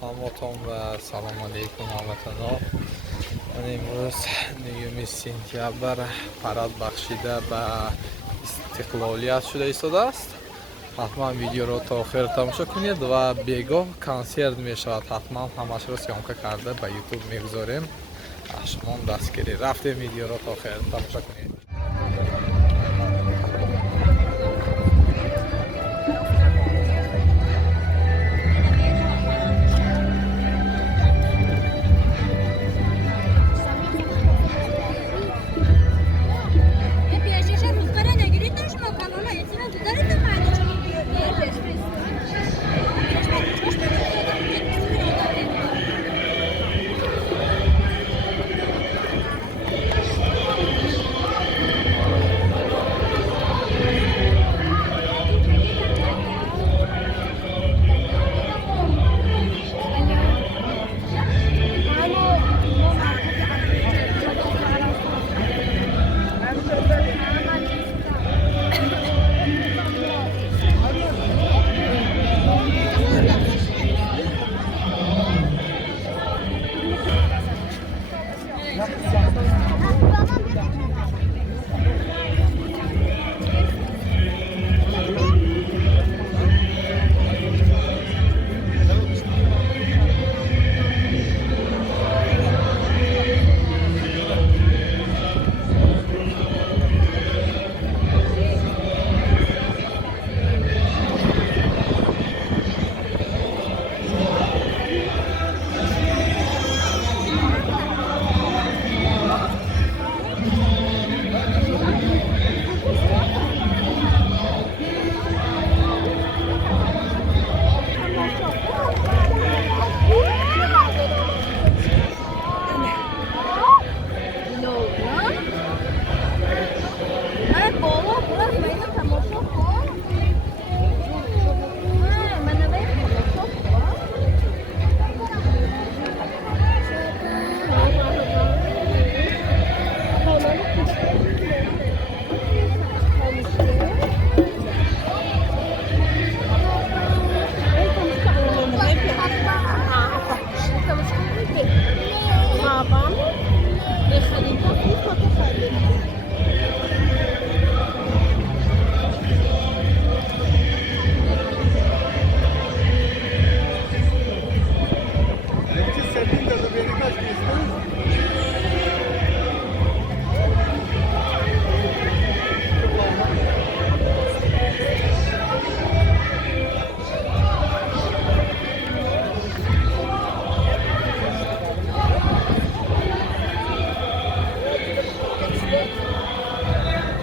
ҳамотон ва салом алейкум ҳамватанон. Имрӯз 9 сентябр парад бахшида ба истиқлолият шуда истодааст. ҳатман видеоро то охир тамошо кунед ва бегоҳ консерт мешавад. ҳатман ҳамашро сёмка карда ба YouTube мегузорем. шумо дастгирӣ рафтем видеоро то охир тамошо кунед.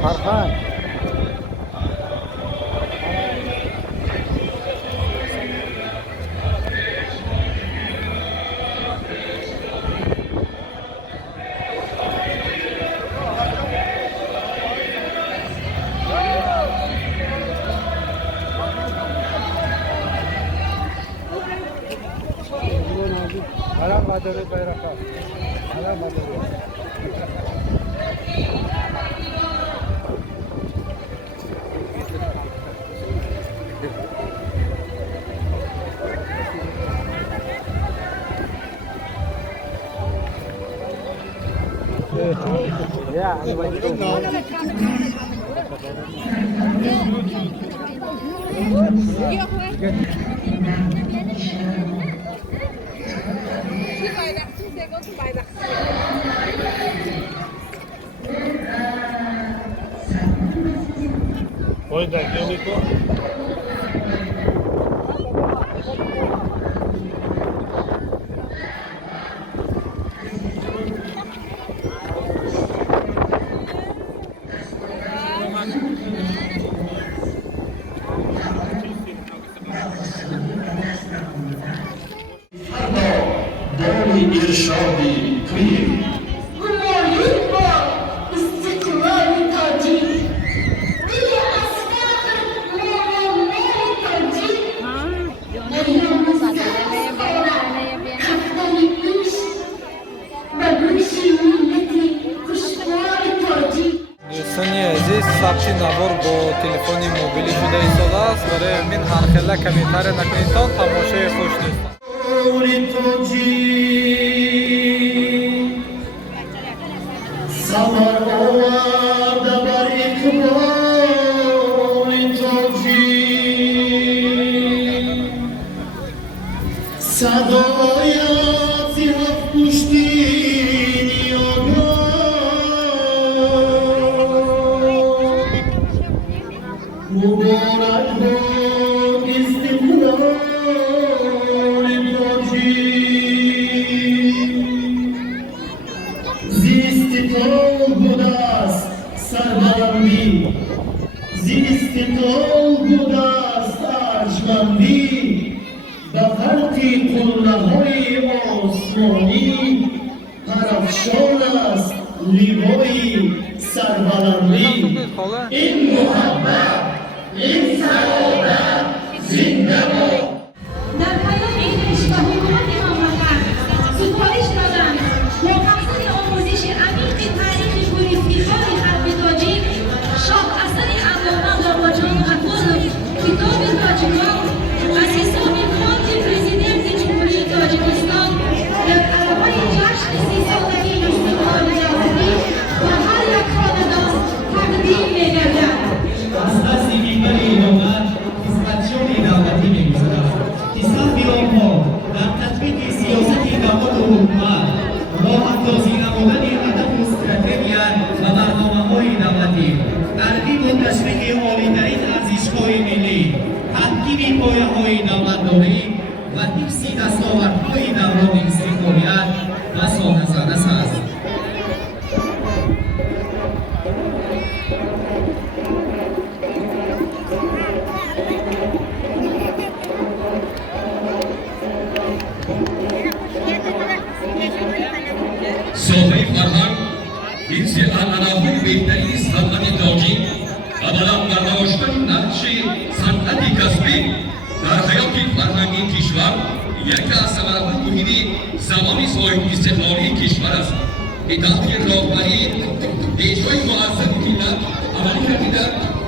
Farhan. Alam madare bayraka. Alam madare. Yeah, Oida, ¿qué único? İrşadi kıyım. دوستانی عزیز ثبت نوار با تلفن موبیلی شده ایستاده است. برای همین هر خیلی کمیتر نکنید تا تماشای خوش نیست. صدایت هفت پشتینی مبارک باد استقلال تاجیک زی استقلال بوده است سربلندی زی استقلال بوده است ارجمندی به فرق قله‌های آسمانی پرافشان است لیوای سربلندی این محبت این سعادت زنده باد. در پایان این رشته حکومت مملکت سفارش دادند با مقصد آموزش عمیق تاریخ پوریفیکای خلق تاجیک شاه اثر علامه بابا جان غفور کتاب تاجیکان از حساب فاند پرزیدنت جمهوری تاجیکستان در عربای جشن 30 سالگی استقلال جمهوری و هر یک خاندان تقدیم می‌گردد. از دست بیماری دولت خدمتیان دولتی می‌گذرد که سهمی آنها در تطبیق سیاست دولت و حکومت راه اندازی نمودن هدف و استراتژی و برنامه‌های دولتی ترغیب و تشویق عالی‌ترین ارزش‌های ملی تحکیم پایه‌های دولتداری و حفظ دستاوردهای دوران استقلالیت و ساحه‌زده است. صاحب فرهنگ حفظ عنعنه‌های بهترین صنعت تاجیک و بلند برداشتن نقش صنعت کسبی در حیات فرهنگی کشور یکی از ثمرات مهم زمان صاحب استقلالی کشور است که تحت راهبری دیشای معظم ملت عمل کردیده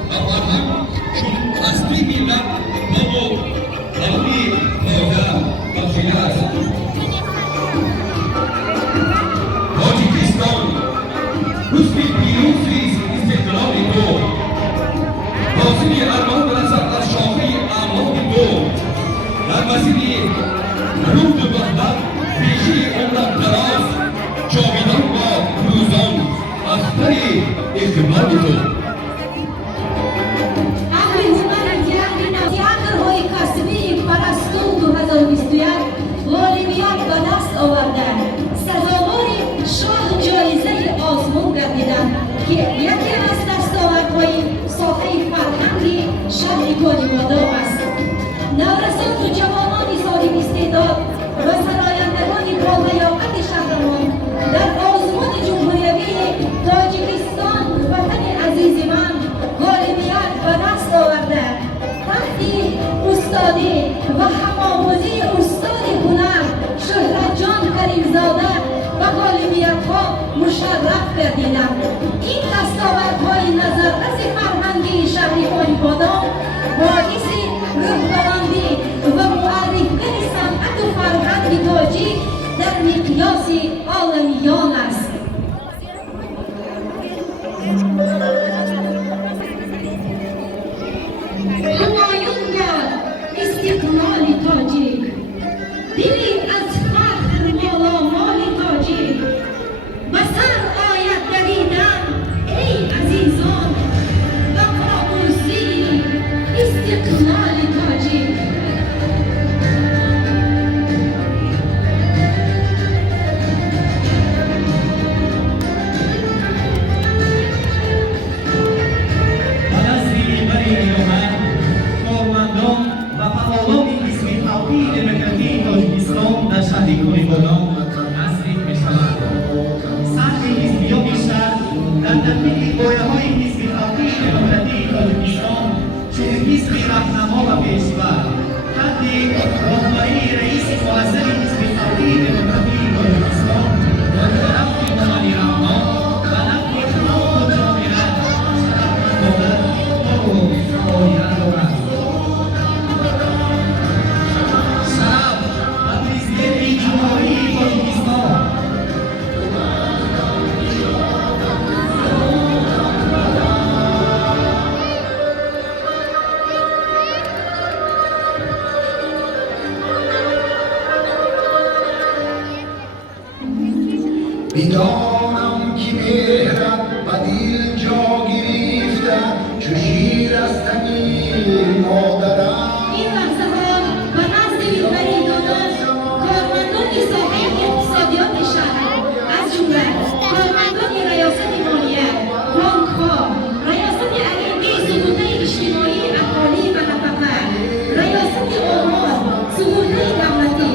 و فرهنگ چون اصلی ملت و قومی تازه بخشیده است. تاجیکستان روز پیروز استقلالی دو حاصل ارمان برسد از شاخه اعمال دو در مسیر رود وحدت پیشی عمر دراز جاویدان و روزان اختر استقلال دو اهل هنر تئاترهای کسبی پرستون 2021 غالبیت به دست آوردند. سزاوار شاه جایزه آزمون گردیدند که یکی از دستاوردهای ساحه فرهنگی شهر گالیبادا است. نورسان و جوانان صاحب استعداد و سرایندگان با لیاقت شهرمان در آزمون جمهوری تاجیکستان وطن عزیز من غالبیت به دست آورده تحت استادی و هم‌آوازی استاد هنر شهرت جان کریمزاده و غالبیت‌ها مشرف گردیدند. این دستاوردهای نظررس فرهنگی شهر گالیبادا باعث روح‌بلندی و معرفی صنعت و فرهنگ تاجیک در مقیاس عالمیان است. همایون گرد استقلال تاجیک دلی از فخر مالامال تاجیک به سر آید دویدن ای عزیزان و قاموسی استقلال تاجیک. میدانم که مهرت و دل جا گرفته چو شیر از تنی مادرم این لحظه ها و نزد ویدبریدانان کارمندان ساحه اقتصادیات شهر از جمله کارمندان ریاست مالیه، بانکها، ریاست اگنده سقوط اجتماعی اهالی و نفقه، ریاست آمار، سقوط دولتی،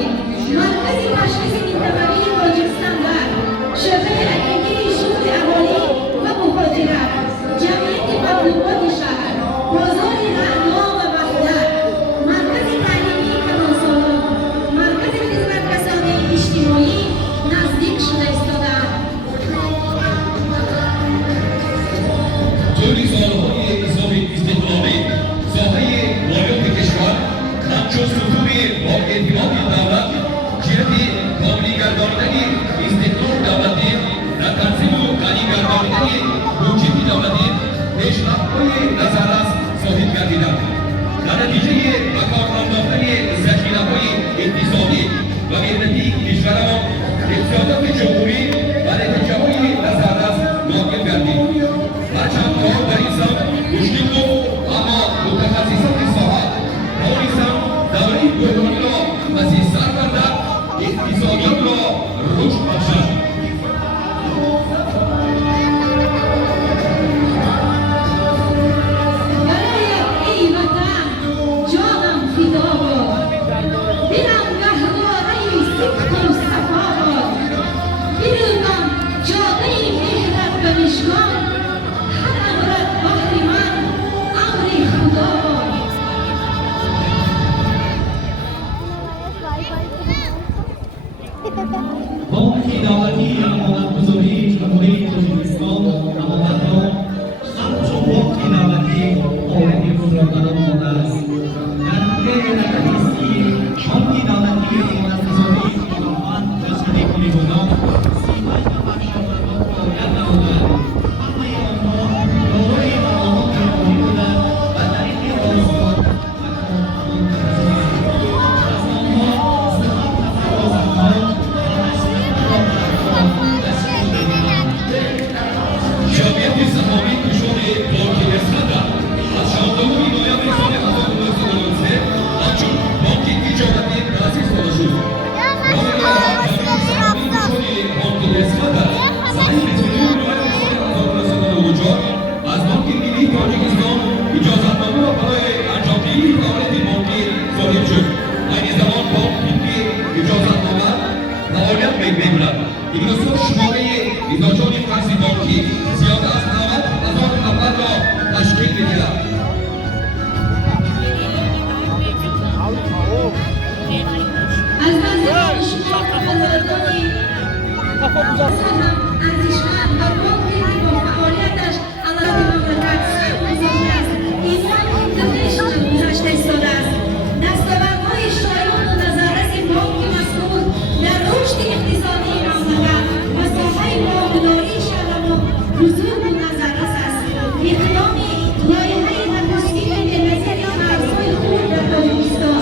مرکز تشخیص منطقوی بلوچستان و شعبه اگنده شغل اهالی و مهاجرت، جمعیت مطلوبات شهر، بازار رعنا و وحدت، مرکز تعلیمی کلانسالان، مرکز خدمت رسانی اجتماعی نزدیک شده ایستادند. طوری سالهای اضافه استقلالی ساحه رایات کشور همچون ستون با اعتماد دولت جهت کاملی گردانیدن استقلال دولتی در تنظیم و غنی گردانیدن بودجه دولتی پیشرفت‌های نظررس ثابت گردیدند. در نتیجه به کار انداختن ذخیره‌های اقتصادی و ملتی کشورمان اقتصادات جمهوری و نتیجه‌های نظررس ناقل گردید. هرچند کار در این سمت مشکل بود اما متخصصان ساحه توانستند دوره بحرانی را مسیر سر برده اقتصادیات را رشد بخشند. برایت ای وطن جانم فدا باد، دلم گهواره صدق و صفا باد، بروم جاده مهرت به مشکان، هر امرت بهر من امر خدا باد. بانک دولتی امانتگذاری جمهوری تاجیکستان امانتدار همچون بانک دولتی قابل خود را برآورده است. در طول نتیجه‌ای بانک دولتی امانتگذاری توانمند تشکیل کنندگان 35 نفر شاگردان فعالیت نمودند. همه آنها دارای مقامات عالی بودند و در این راستای و کارمندان تجارت. از آنها 37 نفر بازرگان جمعیت سهامی کشور بانک اسکندر از 16 نوامبر سال 1993 همچون بانک تجارتی تأسیس کننده شد. جمعیت سهامی کشور بانک اسکندر سال 22 نوامبر سال 1994 از بانک ملی تاجیکستان اجازتنامه را برای انجامگیری فعالیت بانکی صادر شد. این زمان بانک ملی اجازتنامه فعالیت می‌کند. این رسوم شماره ادارجان فرض بانکی زیاده از 90,000 نفر را تشکیل می‌دهد. از نظر شما بزرگانی هم ارزشمند و بانکی که با فعالیتش علاقه مملکت بزرگ است، ایران دلش گذشته ایستاده است. دستاوردهای شایان و نظررس بانک مسئول در رشد اقتصادی مملکت و ساحه بانکداری شهر ما بزرگ و نظررس است. اقدام لایحه نخستین ملت مرزهای خود در تاجیکستان،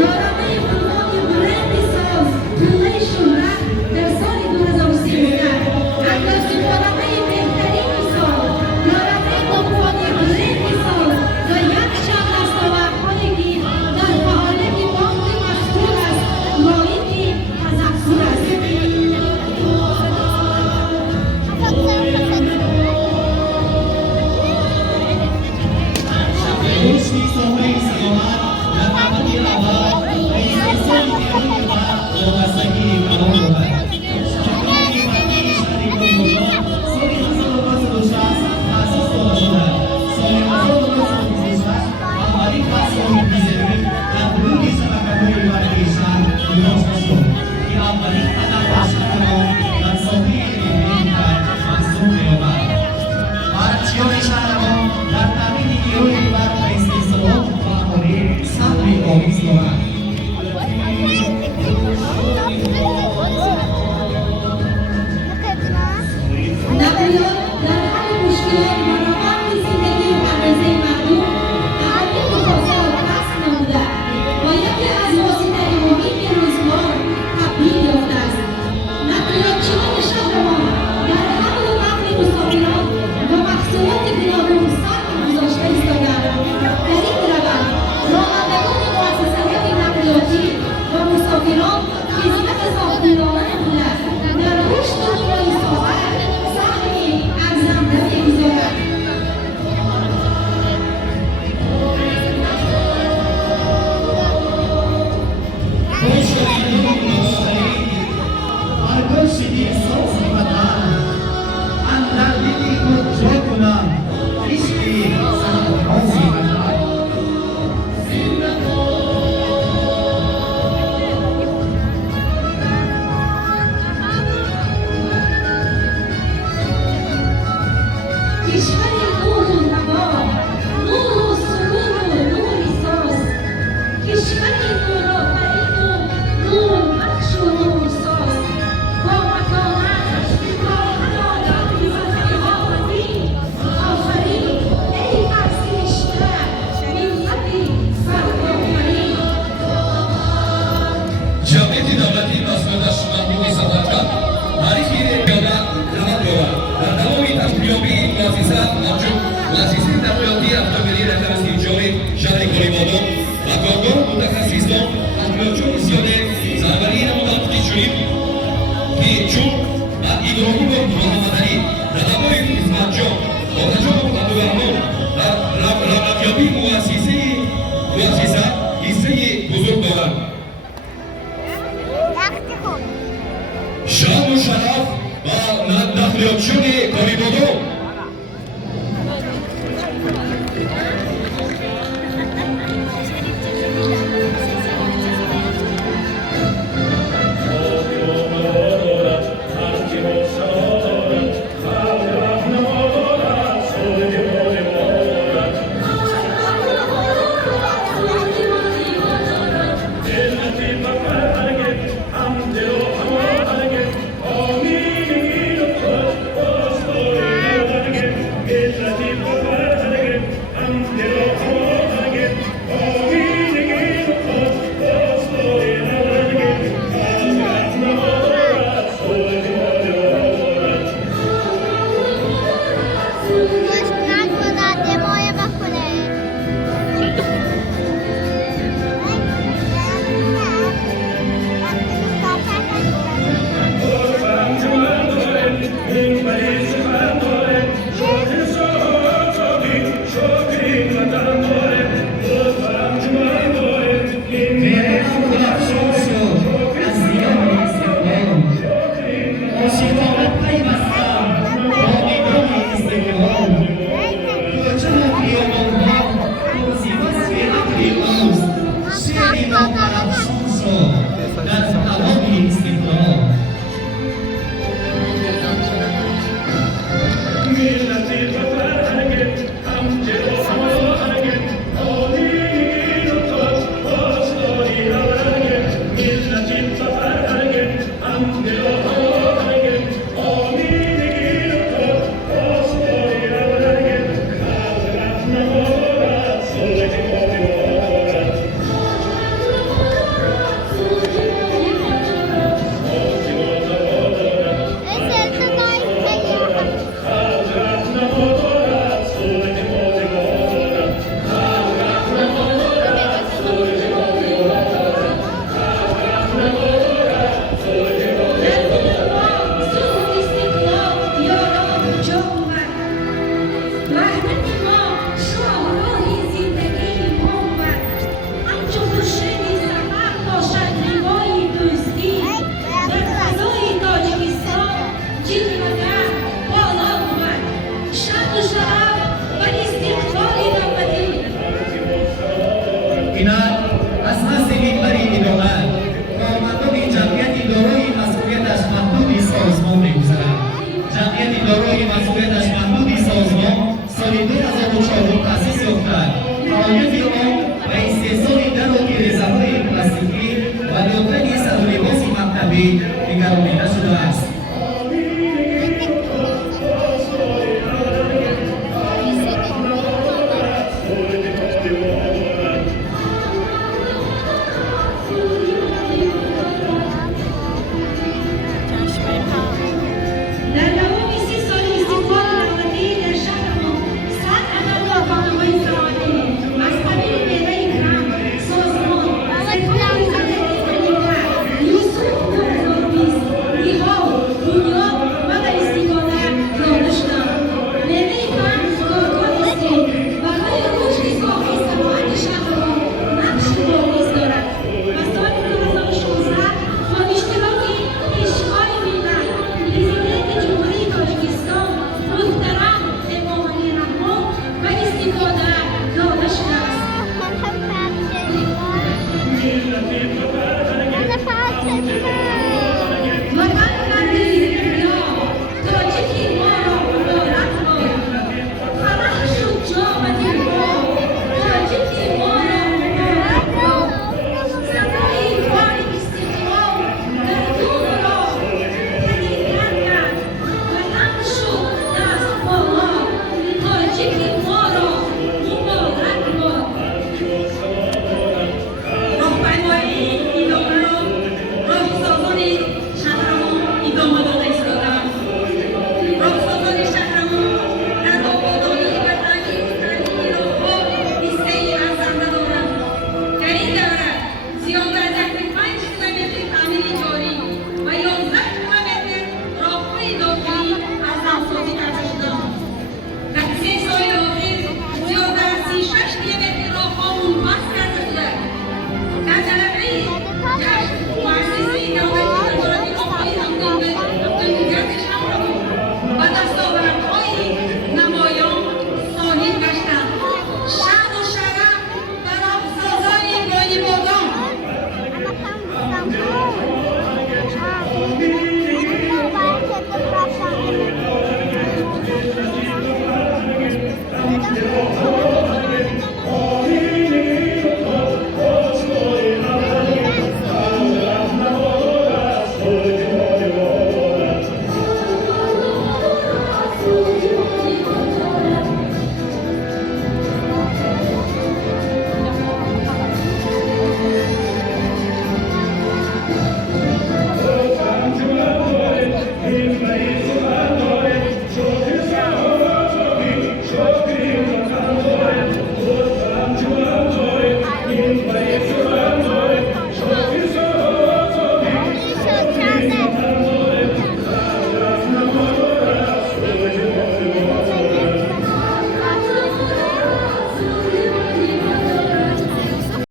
راننده عنوان برند ساز پوله شهرت در سال 2013 عادلانه بوده در رشد و رسالت سهمی ارزنده می‌گذارد. Margosidi sozi vatan, andar dili kod jokunam, ishki sanozi vatan. کشور نور و نوا، نور و سرور و نوری ساز، کشور نور آفرین و نور بخش و نور ساز، با متانت، با عدالت و آفرین، آفرین ای پرستشته ملتی سرآفرین. جمعیت دولتی مسئولش محمودی سفرکرد تاریخی پیاده روان دارد. در تمام تشکیلیابی این مؤسسه همچون مؤسسه ترقیاتی اتومبیلی رقم استیجاری شهر کلیبادان و کارگاه متخصصان تشکیلاتچون زیاده سربری نمودند که چون ابراهیم محمدعلی رقبای خدمتجان با تجارب ادوبرمان و رونقیابی مؤسسه حصه بزرگ دارند. شان و شرف و نقلیاتچون کلیبادان Negara